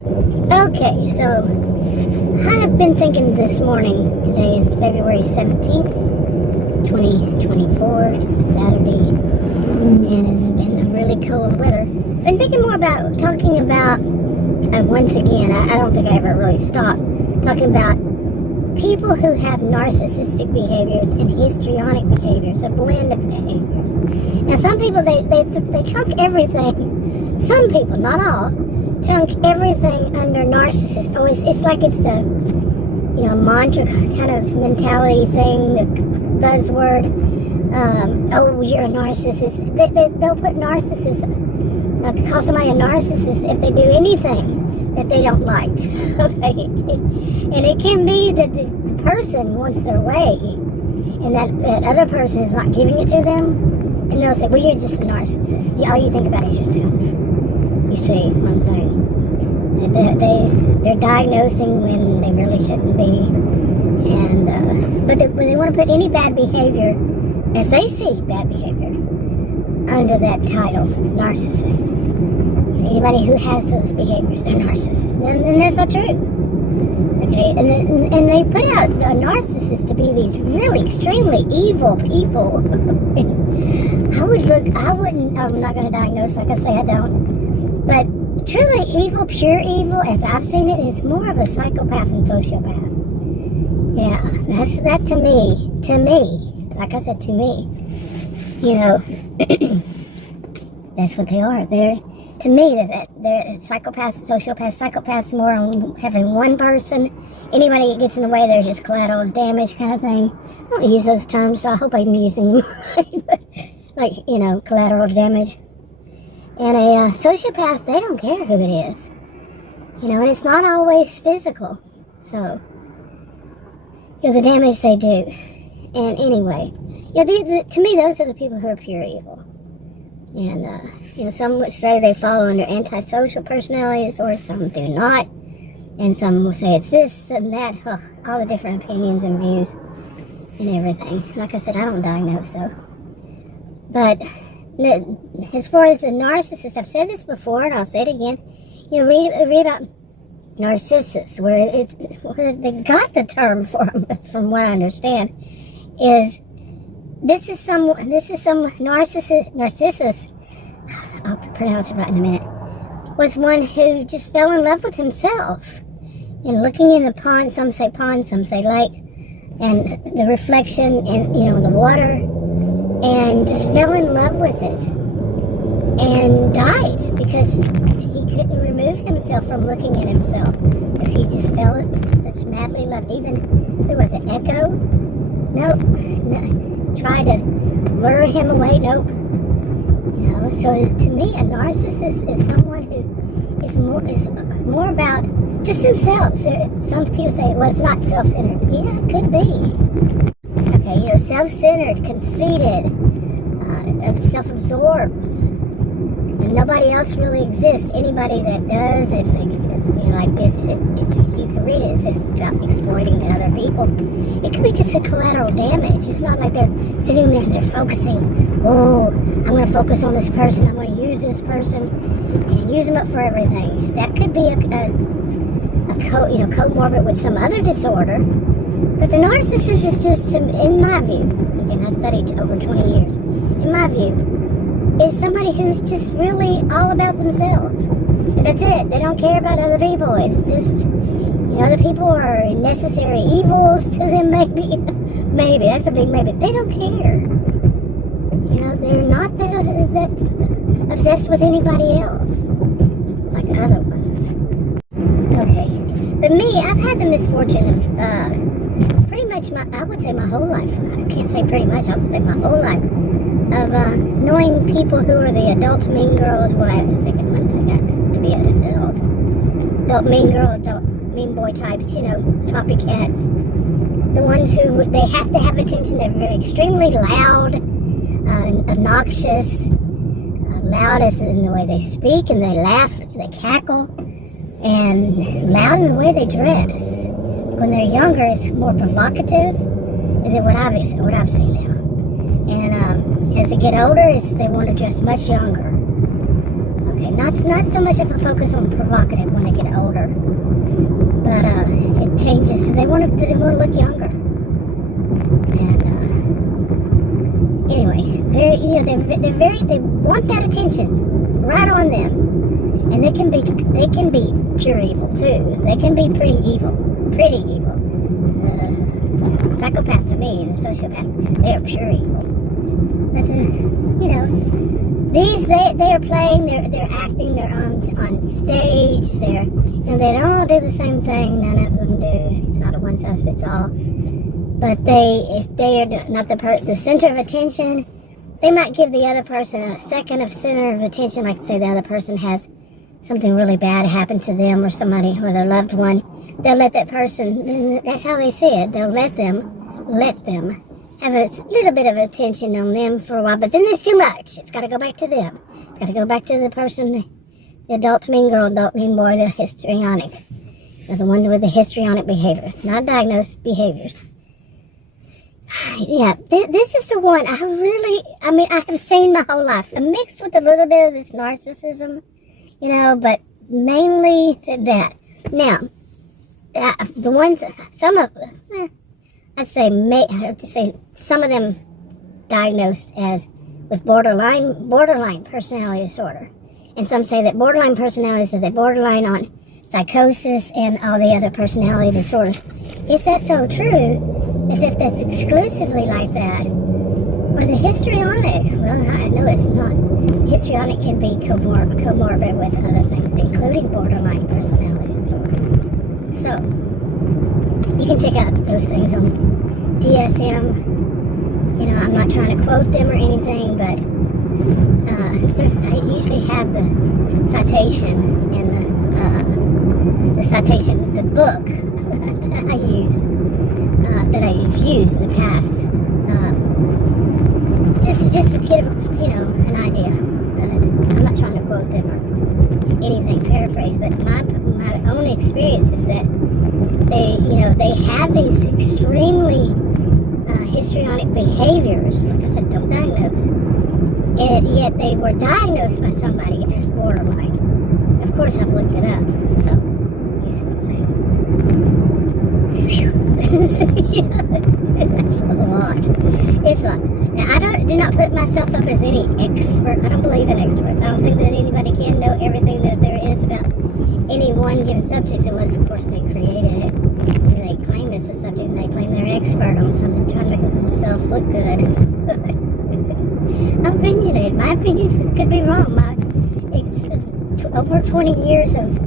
Okay, so I've been thinking this morning. Today is February 17th, 2024. It's a Saturday, and it's been really cold weather. Been thinking more about talking about, once again, I don't think I ever really stopped, talking about people who have narcissistic behaviors and histrionic behaviors, a blend of behaviors. Now, some people, they chunk everything, some people, not all, chunk everything under narcissist. Oh, it's like it's the, mantra kind of mentality thing, the buzzword. Oh, you're a narcissist. They'll put narcissist, call somebody a narcissist if they do anything that they don't like. Okay, and it can be that the person wants their way, and that other person is not giving it to them, and they'll say, "Well, you're just a narcissist. All you think about is yourself." You see what I'm saying? They're diagnosing when they really shouldn't be, and but they want to put any bad behavior, as they see bad behavior, under that title, narcissist. Anybody who has those behaviors, they're narcissists, and that's not true. Okay, and they put out a narcissist to be these really extremely evil people. I'm not going to diagnose, like I say, I don't. But truly evil, pure evil, as I've seen it, is more of a psychopath and sociopath. Yeah, that to me, like I said, to me, that's what they are. To me, they're psychopaths, sociopaths. Psychopaths more on having one person. Anybody that gets in the way, they're just collateral damage kind of thing. I don't use those terms, so I hope I'm using them right. But, like, collateral damage. And a sociopath, they don't care who it is. And it's not always physical. So, the damage they do. And anyway, to me, those are the people who are pure evil. And, some would say they fall under antisocial personalities, or some do not. And some will say it's this and that, all the different opinions and views and everything. Like I said, I don't diagnose, though. But as far as the narcissist, I've said this before, and I'll say it again. Read about Narcissists, where they got the term from what I understand, is this is some Narcissus, I'll pronounce it right in a minute, was one who just fell in love with himself, and looking in the pond, some say lake, and the reflection in the water, and just fell in love with it, and died because he couldn't remove himself from looking at himself, because he just fell in such madly love. Even, who was it, Echo? Nope. Tried to lure him away. Nope. So to me, a narcissist is someone who is more about just themselves. Some people say, well, it's not self-centered. Yeah, it could be. Okay, self-centered, conceited, self-absorbed, and nobody else really exists. Anybody that does, if like this, you can read it. It says about exploiting other people. It could be just a collateral damage. It's not like they're sitting there and they're focusing. Oh, I'm going to focus on this person. I'm going to use this person and use them up for everything. That could be a comorbid with some other disorder. But the narcissist is just, in my view, again, I studied over 20 years, in my view, is somebody who's just really all about themselves. And that's it. They don't care about other people. It's just, other people are necessary evils to them, maybe. Maybe. That's a big maybe. They don't care. They're not that obsessed with anybody else, like other ones. Okay. But me, I've had the misfortune of, pretty much I would say my whole life. I can't say pretty much, I would say my whole life, of knowing people who are the adult mean girls. Well, I was thinking once I got to be an adult mean girl, adult mean boy types, copycats. The ones who, they have to have attention. They're very extremely loud, obnoxious, loud as in the way they speak, and they laugh, they cackle, and loud in the way they dress. When they're younger, it's more provocative than what I've seen now. And as they get older, they want to dress much younger. Okay, not so much of a focus on provocative when they get older, but it changes. So they want to look younger. And anyway, they want that attention right on them. And they can be pure evil too. They can be pretty evil. Psychopath to me, and sociopath, they are pure evil. But these they are playing. They're acting. They're on stage. They don't all do the same thing. None of them do. It's not a one size fits all. But if they are not the center of attention, they might give the other person a second of center of attention. Like say the other person has something really bad happen to them or somebody or their loved one, they'll let that person, that's how they see it, they'll let them have a little bit of attention on them for a while, but then there's too much. It's got to go back to them. It's got to go back to the person, the adult mean girl, adult mean boy, the histrionic. They're the ones with the histrionic behavior, not diagnosed behaviors. Yeah, this is the one I have seen my whole life. I'm mixed with a little bit of this narcissism, but mainly that. Now, the ones, I'd say some of them diagnosed with borderline personality disorder. And some say that borderline personalities are borderline on psychosis and all the other personality disorders. Is that so true? As if that's exclusively like that. Or the histrionic. Well, I know it's not. The histrionic can be comorbid with other things, including borderline personality disorder. So, you can check out those things on DSM. I'm not trying to quote them or anything, but I usually have the citation in the citation, the book that I've used in the past. Just to get an idea. I'm not trying to quote them or anything, paraphrase, but my own experience is that they have these extremely histrionic behaviors. Like I said, don't diagnose. And yet they were diagnosed by somebody as borderline. Of course, I've looked it up, so you see what I'm saying. It's a lot. It's a lot. Now, I do not put myself up as any expert. I don't believe in experts. I don't think that anybody can know everything that there is about any one given subject, unless, of course, they created it. They claim it's a subject, and they claim they're expert on something, trying to make themselves look good. Opinionated. My opinions could be wrong. It's over 20 years of,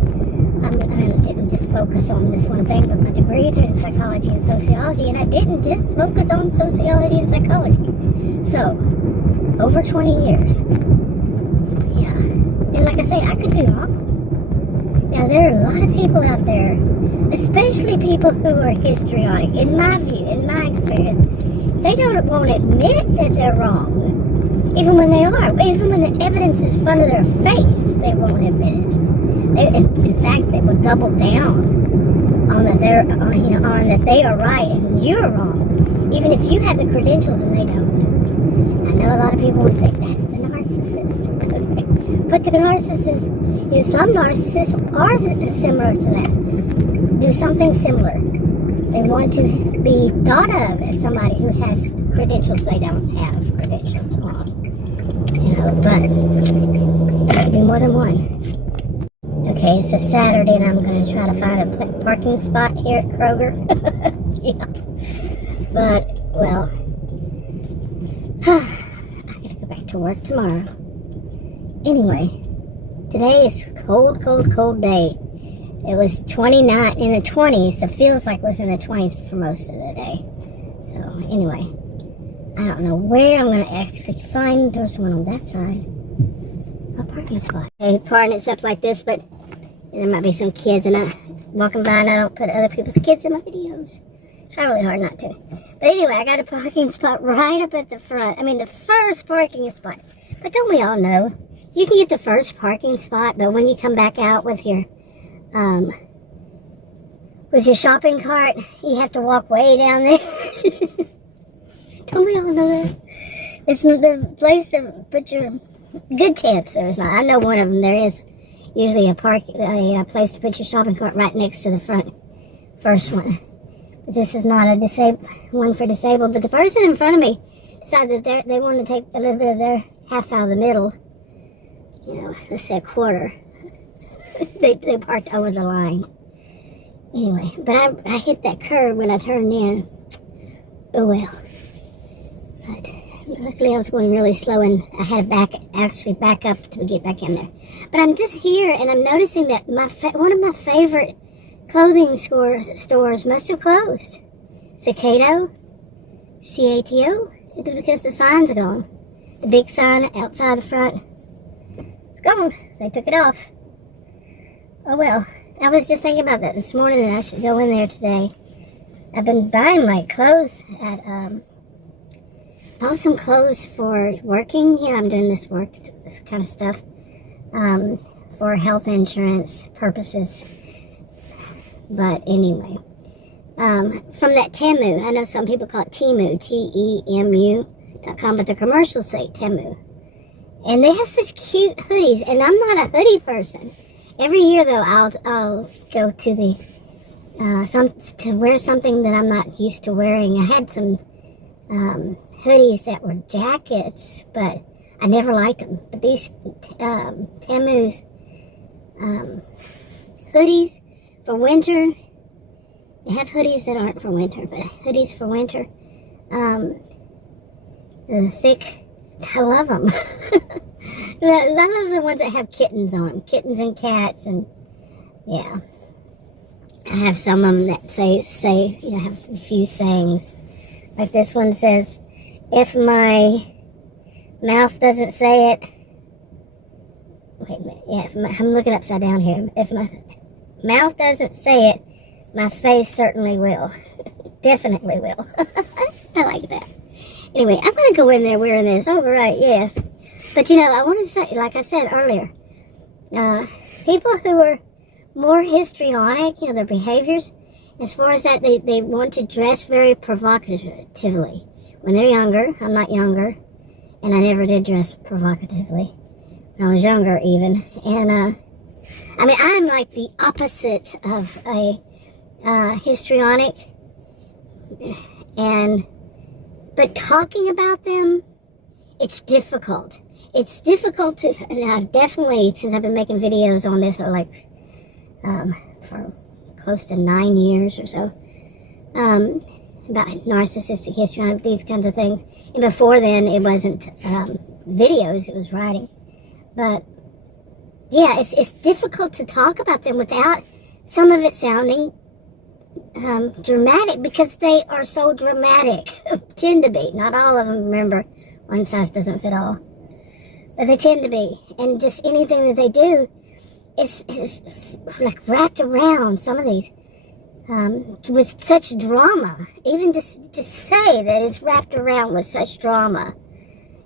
I didn't just focus on this one thing, but my degrees are in psychology and sociology, and I didn't just focus on sociology and psychology. So, over 20 years. Yeah. And like I say, I could be wrong. Now, there are a lot of people out there, especially people who are histrionic, in my view, in my experience, they won't admit that they're wrong. Even when they are. Even when the evidence is in front of their face, they won't admit it. In fact, they will double down on that they are right and you're wrong, even if you have the credentials and they don't. I know a lot of people would say that's the narcissist, but the narcissist, some narcissists are similar to that. Do something similar. They want to be thought of as somebody who has credentials they don't have credentials on. But there could be more than one. Okay, it's a Saturday and I'm going to try to find a parking spot here at Kroger. Yeah. But, well, I got to go back to work tomorrow. Anyway, today is cold day. It was 29 in the 20s. It feels like it was in the 20s for most of the day. So, anyway, I don't know where I'm going to actually find. There's one on that side. A parking spot. Okay, pardon it's up like this, but there might be some kids, and I'm walking by, and I don't put other people's kids in my videos. Try really hard not to. But anyway, I got a parking spot right up at the front. I mean, the first parking spot. But don't we all know? You can get the first parking spot, but when you come back out with your shopping cart, you have to walk way down there. Don't we all know that? It's the place to put your good chance there's not. I know one of them there is usually a place to put your shopping cart right next to the first one. But this is not a one for disabled. But the person in front of me decided that they wanted to take a little bit of their half out of the middle. You know, let's say a quarter. they parked over the line. Anyway, but I hit that curb when I turned in. Oh well. But luckily I was going really slow and I had to actually back up to get back in there. But I'm just here and I'm noticing that one of my favorite clothing stores must have closed. Cicato, C-A-T-O, because the signs are gone. The big sign outside the front, it's gone. They took it off. Oh well. I was just thinking about that this morning that I should go in there today. I've been buying my clothes at, bought some clothes for working. You know, I'm doing this kind of stuff, for health insurance purposes. But anyway, from that Temu, I know some people call it Temu, Temu.com, but the commercials say Temu. And they have such cute hoodies, and I'm not a hoodie person. Every year, though, I'll go to to wear something that I'm not used to wearing. I had some hoodies that were jackets, but I never liked them. But these Temu's hoodies for winter, they have hoodies that aren't for winter, but hoodies for winter, the thick, I love them. I love the ones that have kittens on them, kittens and cats, and yeah. I have some of them that say, you know, have a few sayings. Like this one says, if my mouth doesn't say it, wait a minute, yeah, I'm looking upside down here. If my mouth doesn't say it, my face certainly will. Definitely will. I like that. Anyway, I'm going to go in there wearing this. Oh, right, yes. But, you know, I want to say, like I said earlier, people who are more histrionic, you know, their behaviors, as far as that, they want to dress very provocatively. When they're younger, I'm not younger, and I never did dress provocatively when I was younger even. And, I mean, I'm like the opposite of a histrionic, but talking about them, it's difficult. It's difficult to, and I've definitely, since I've been making videos on this, like, for close to 9 years or so, about narcissistic histrionic, these kinds of things. And before then, it wasn't videos, it was writing. But, yeah, it's difficult to talk about them without some of it sounding dramatic, because they are so dramatic. Tend to be. Not all of them, remember, one size doesn't fit all. But they tend to be. And just anything that they do is like wrapped around some of these with such drama. Even just say that it's wrapped around with such drama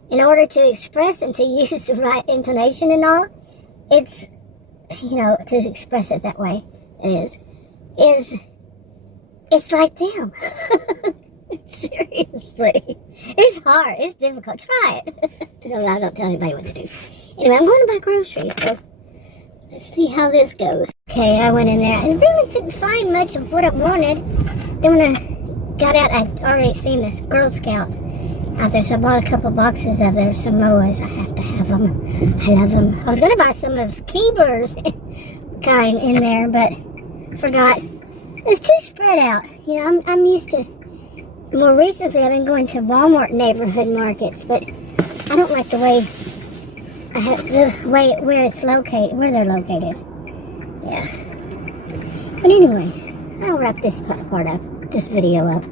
in order to express and to use the right intonation and all. It's, you know, to express it that way, it's like them. Seriously. It's hard. It's difficult. Try it. No, I don't tell anybody what to do. Anyway, I'm going to buy groceries, so let's see how this goes. Okay, I went in there. I really couldn't find much of what I wanted. Then when I got out, I'd already seen this Girl Scouts out there, so I bought a couple boxes of their Samoas. I have to have them. I love them. I was going to buy some of Keebler's kind in there, but forgot. It's too spread out. You know, I'm used to, more recently I've been going to Walmart neighborhood markets, but I don't like the way where it's located, where they're located. Yeah. But anyway, I'll wrap this part up, this video up.